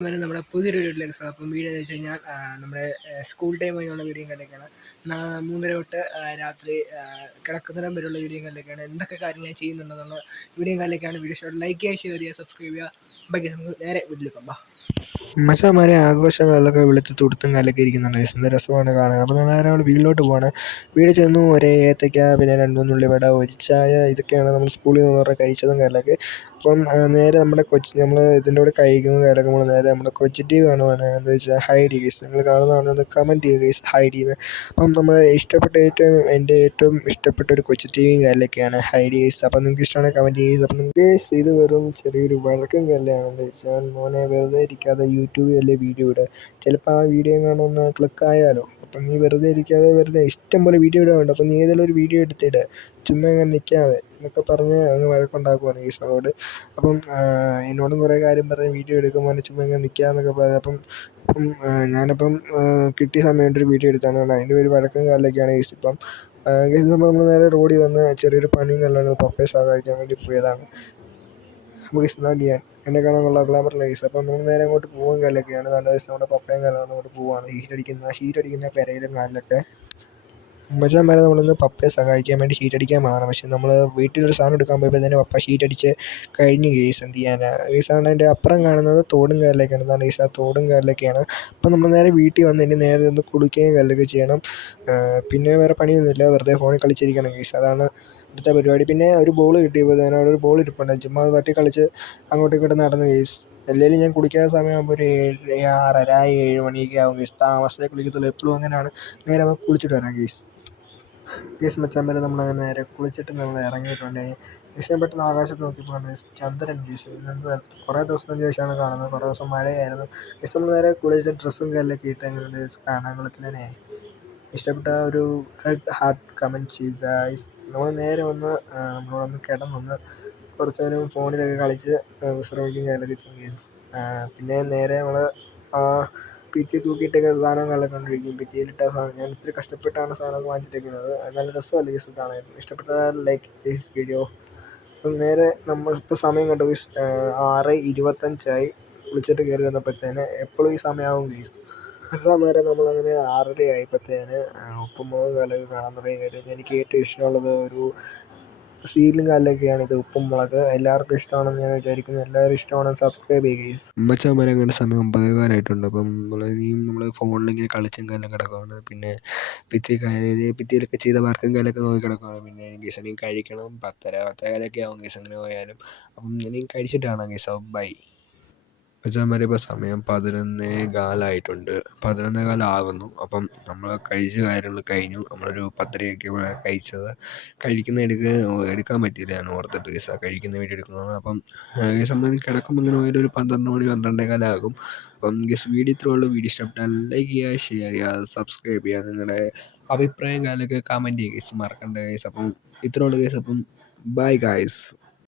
വരെ നമ്മുടെ പുതിയൊരു വീഡിയോയിലേക്ക് സ്വാഗതം. അപ്പം വീഡിയോ എന്ന് വെച്ച് കഴിഞ്ഞാൽ നമ്മുടെ സ്കൂൾ ടൈം കഴിഞ്ഞുള്ള വീഡിയോ കണ്ടൊക്കെയാണ് മൂന്നര തൊട്ട് രാത്രി ആ, കിടക്കുന്നിടം വരെയുള്ള വീഡിയോ കണ്ടൊക്കെയാണ് എന്തൊക്കെ കാര്യങ്ങൾ ഞാൻ ചെയ്യുന്നുണ്ടെന്നുള്ള വീഡിയോ കണ്ടൊക്കെയാണ് വീഡിയോ ഷോട്ട് ലൈക്ക് ചെയ്യുക ഷെയർ ചെയ്യുക സബ്സ്ക്രൈബ് ചെയ്യുക. ബാക്കി നമുക്ക് നേരെ വീട്ടിലേക്ക് പോകാം. മച്ചാമാരെ ആഘോഷങ്ങളിലൊക്കെ വിളിച്ച് തുടുത്തും കാലൊക്കെ ഇരിക്കുന്നുണ്ട് എന്ത് രസമാണ് കാണാൻ. അപ്പോൾ നേരെ നമ്മൾ വീട്ടിലോട്ട് പോവാണ്. വീട് ചെന്നു ഒരേ ഏത്തയ്ക്ക പിന്നെ രണ്ട് മൂന്ന് ഉള്ളിവട ഒരു ചായ ഇതൊക്കെയാണ് നമ്മൾ സ്കൂളിൽ നിന്ന് പറഞ്ഞാൽ കഴിച്ചതും കലക്ക്. അപ്പം നേരെ നമ്മുടെ കൊച്ചി നമ്മൾ ഇതിന്റെ കൂടെ കഴിക്കുന്ന കിടക്കുമ്പോൾ നേരെ നമ്മുടെ കൊച്ചി ടി വി കാണുവാണ്. എന്താ വെച്ചാൽ ഹൈഡി ഗീസ് നിങ്ങൾ കാണുന്നതാണ് കമന്റ് ചെയ്യുക ഗീസ് ഹൈഡി എന്ന്. അപ്പം നമ്മൾ ഇഷ്ടപ്പെട്ട ഏറ്റവും എന്റെ ഏറ്റവും ഇഷ്ടപ്പെട്ട ഒരു കൊച്ചി ടി വിയും കാര്യമൊക്കെയാണ് ഹൈഡി ഗീസ് അപ്പം നിങ്ങൾക്ക് ഇഷ്ടമാണെങ്കിൽ കമന്റ് ചെയ്യുക അപ്പം നിങ്ങൾക്ക് ഇത് വെറും ചെറിയൊരു വഴക്കം കല്ലാണ് എന്താ വെച്ചാൽ മോനെ വെറുതെ ഇരിക്കാതെ യൂട്യൂബിൽ വല്ല വീഡിയോ ഇടുക. ചിലപ്പോൾ ആ വീഡിയോ കാണുന്ന ക്ലിക്ക് ആയാലോ. അപ്പം നീ വെറുതെ ഇരിക്കാതെ വെറുതെ ഇഷ്ടം പോലെ വീഡിയോ ഇടാനുണ്ട് അപ്പം നീ ഏതെങ്കിലും ഒരു വീഡിയോ എടുത്തിട്. ചുമ്മാ ഇങ്ങനെ നിൽക്കാതെ എന്നൊക്കെ പറഞ്ഞ് അങ്ങ് വഴക്കുണ്ടാക്കുവാണ് ഈ സമയോട് അപ്പം എന്നോടും കുറേ കാര്യം പറഞ്ഞ് വീഡിയോ എടുക്കുമ്പോൾ ചുമ്മാ ഇങ്ങനെ നിൽക്കാന്നൊക്കെ പറഞ്ഞു. അപ്പം അപ്പം ഞാനിപ്പം കിട്ടിയ സമയം കൊണ്ട് ഒരു വീഡിയോ എടുത്താണ് അതിന്റെ ഒരു വഴക്കം കാലിലൊക്കെയാണ് ഈസ് ഇപ്പം കേസ് നമ്മൾ നേരെ റോഡിൽ വന്ന് ചെറിയൊരു പണിയും കല്ലാണ് പപ്പയെ സഹായിക്കാൻ വേണ്ടി പോയതാണ്. അപ്പോൾ ഗൈസ് ചെയ്യാൻ. എന്നെ കാണാനുള്ള ഗ്ലാമർ ലൈസ് അപ്പോൾ നമ്മൾ നേരെ അങ്ങോട്ട് പോകും കാലൊക്കെയാണ്. നല്ല ദിവസം നമ്മുടെ പപ്പയും കാലം അങ്ങോട്ട് അടിക്കുന്ന ഷീറ്റ് അടിക്കുന്ന പെരയിലും കാലിലൊക്കെ. ഉമ്മച്ചാന്മാരെ നമ്മളിന്ന് പപ്പയെ സഹായിക്കാൻ വേണ്ടി ഷീറ്റ് അടിക്കാൻ വന്നതാണ്. പക്ഷേ നമ്മൾ വീട്ടിലൊരു സാധനം എടുക്കാൻ പോയപ്പോൾ തന്നെ പപ്പ ഷീറ്റ് അടിച്ച് കഴിഞ്ഞു കേസ് എന്ത് ചെയ്യാൻ കേസ് ആണ് അതിന്റെ അപ്പുറം കാണുന്നത് തോടും കാലിലേക്കാണ് എന്താണ് കേസ് ആ തോടും കാലിലേക്കാണ് അപ്പം നമ്മൾ നേരെ വീട്ടിൽ വന്ന് ഇനി നേരെ ഒന്ന് കുളിക്കുകയും കാലൊക്കെ ചെയ്യണം. പിന്നെ വേറെ പണിയൊന്നുമില്ല. വെറുതെ ഫോണിൽ കളിച്ചിരിക്കണം കേസ് അതാണ് അടുത്ത പരിപാടി. പിന്നെ ഒരു ബോൾ കിട്ടിയപ്പോൾ തന്നെ അവിടെ ഒരു ബോൾ ഇരിപ്പുണ്ട്. ചുമ്മാ അത് തട്ടി കളിച്ച് അങ്ങോട്ടും ഇങ്ങോട്ടും നടന്ന് വേസ് എല്ലാവരും ഞാൻ കുടിക്കാൻ സമയമാകുമ്പോൾ ഒരു ഏഴ് ആറര ഏഴ് മണിയൊക്കെ ആകും കേസ് താമസത്തെ കുളിക്കത്തുള്ളൂ എപ്പോഴും അങ്ങനെയാണ്. നേരെ കുളിച്ചിട്ട് വരാം കേസ് മച്ചാൻ വരെ നമ്മളങ്ങനെ നേരെ കുളിച്ചിട്ട് നമ്മൾ ഇറങ്ങിയിട്ടുണ്ട് ഞാൻ പെട്ടെന്ന് ആകാശത്ത് നോക്കിയപ്പോൾ കണ്ടു ചന്ദ്രൻ ഗീസ് കുറേ ദിവസത്തിന് ശേഷമാണ് കാണുന്നത്. കുറേ ദിവസം മഴയായിരുന്നു. കേസ് നമ്മൾ നേരെ കുളിച്ച് ഡ്രസ്സും കല്ലൊക്കെ ഇട്ട് അങ്ങനെ കാണാൻ കൊള്ളത്തില്ലേ? ഇഷ്ടപ്പെട്ട ഒരു ഹാർട്ട് കമന്റ് ചെയ്യുക നമ്മൾ നേരെ വന്ന് നമ്മളൊന്ന് കിടന്നൊന്ന് കുറച്ച് നേരം ഫോണിലൊക്കെ കളിച്ച് വിശ്രമിക്കും കാര്യമൊക്കെ ചെയ്യും പിന്നെ നേരെ നമ്മൾ ഭിത്തി തൂക്കിയിട്ടൊക്കെ സാധനങ്ങളൊക്കെ കണ്ടിരിക്കും ഭിത്തിയിലിട്ട സാധനം ഞാൻ ഇത്തിരി കഷ്ടപ്പെട്ടാണ് സാധനമൊക്കെ വാങ്ങിച്ചിരിക്കുന്നത് അത് നല്ല രസമല്ലേ ഈ കാണാൻ ഇഷ്ടപ്പെട്ടാൽ ലൈക്ക് ദിസ് വീഡിയോ അപ്പം നേരെ നമ്മൾ ഇപ്പോൾ സമയം കണ്ടു ആറ് ഇരുപത്തഞ്ചായി. വിളിച്ചിട്ട് കയറി വന്നപ്പോഴത്തേന് എപ്പോഴും ഈ സമയമാകും ഗൈസ് സമയം നമ്മളങ്ങനെ ആറര ആയപ്പോഴത്തേന് ഉപ്പുമുളക് കാലൊക്കെ കാണാൻ തുടങ്ങി കാര്യം എനിക്ക് ഏറ്റവും ഇഷ്ടമുള്ളത് ഒരു സീരിയലും കാലിലൊക്കെയാണ് ഇത് ഉപ്പും മുളക് എല്ലാവർക്കും ഇഷ്ടമാണെന്ന് ഞാൻ വിചാരിക്കുന്നു. എല്ലാവരും ഇഷ്ടമാണെന്ന് സബ്സ്ക്രൈബ് ചെയ്യുക ഗൈസ് ഉമ്മച്ചാന്മാരെ അങ്ങനെ സമയം ഒമ്പതേകാലായിട്ടുണ്ട് അപ്പം നമ്മൾ ഇനിയും നമ്മൾ ഫോണിലിങ്ങനെ കളിച്ചും കാലം കിടക്കുകയാണ് പിന്നെ പിറ്റി കാര്യം പിറ്റിയിലൊക്കെ ചെയ്ത വർക്കും കാലൊക്കെ നോക്കി കിടക്കുകയാണ് പിന്നെ ഗീസ് ഇനിയും കഴിക്കണം. പത്തര പത്തേകാലൊക്കെ ആവും ഗീസ് അങ്ങനെ പോയാലും. അപ്പം ഇനിയും കഴിച്ചിട്ടാണ് ഗീസ് അപ്പോൾ ബൈ മതി ഇപ്പോൾ സമയം പതിനൊന്നേ കാലായിട്ടുണ്ട് പതിനൊന്നേ കാലാകുന്നു അപ്പം നമ്മൾ കഴിച്ച കാര്യങ്ങൾ കഴിഞ്ഞു. നമ്മളൊരു പത്തരയൊക്കെ കഴിച്ചത് കഴിക്കുന്ന എടുക്ക് എടുക്കാൻ പറ്റിയില്ല. ഞാൻ ഓർത്തിട്ട് ഗീസ കഴിക്കുന്ന വീഡിയോ എടുക്കണമെന്ന് അപ്പം ഗീസ് നമ്മൾ കിടക്കുമ്പോൾ ഇങ്ങനെ പോയാൽ ഒരു പന്ത്രണ്ട് മണി പന്ത്രണ്ടേ കാലാകും അപ്പം ഗീസ് വീഡിയോ ഇത്രേ ഉള്ളൂ. വീഡിയോ ഇഷ്ടപ്പെട്ടാൽ ലൈക്ക് ചെയ്യുക ഷെയർ ചെയ്യുക സബ്സ്ക്രൈബ് ചെയ്യുക. നിങ്ങളുടെ അഭിപ്രായം കാലൊക്കെ കമന്റ് ചെയ്യുക. ഗീസ് മറക്കണ്ട ഗീസ്. അപ്പം ഇത്രേ ഉള്ളൂ ഗീസ്. അപ്പം ബൈ ഗായ്സ്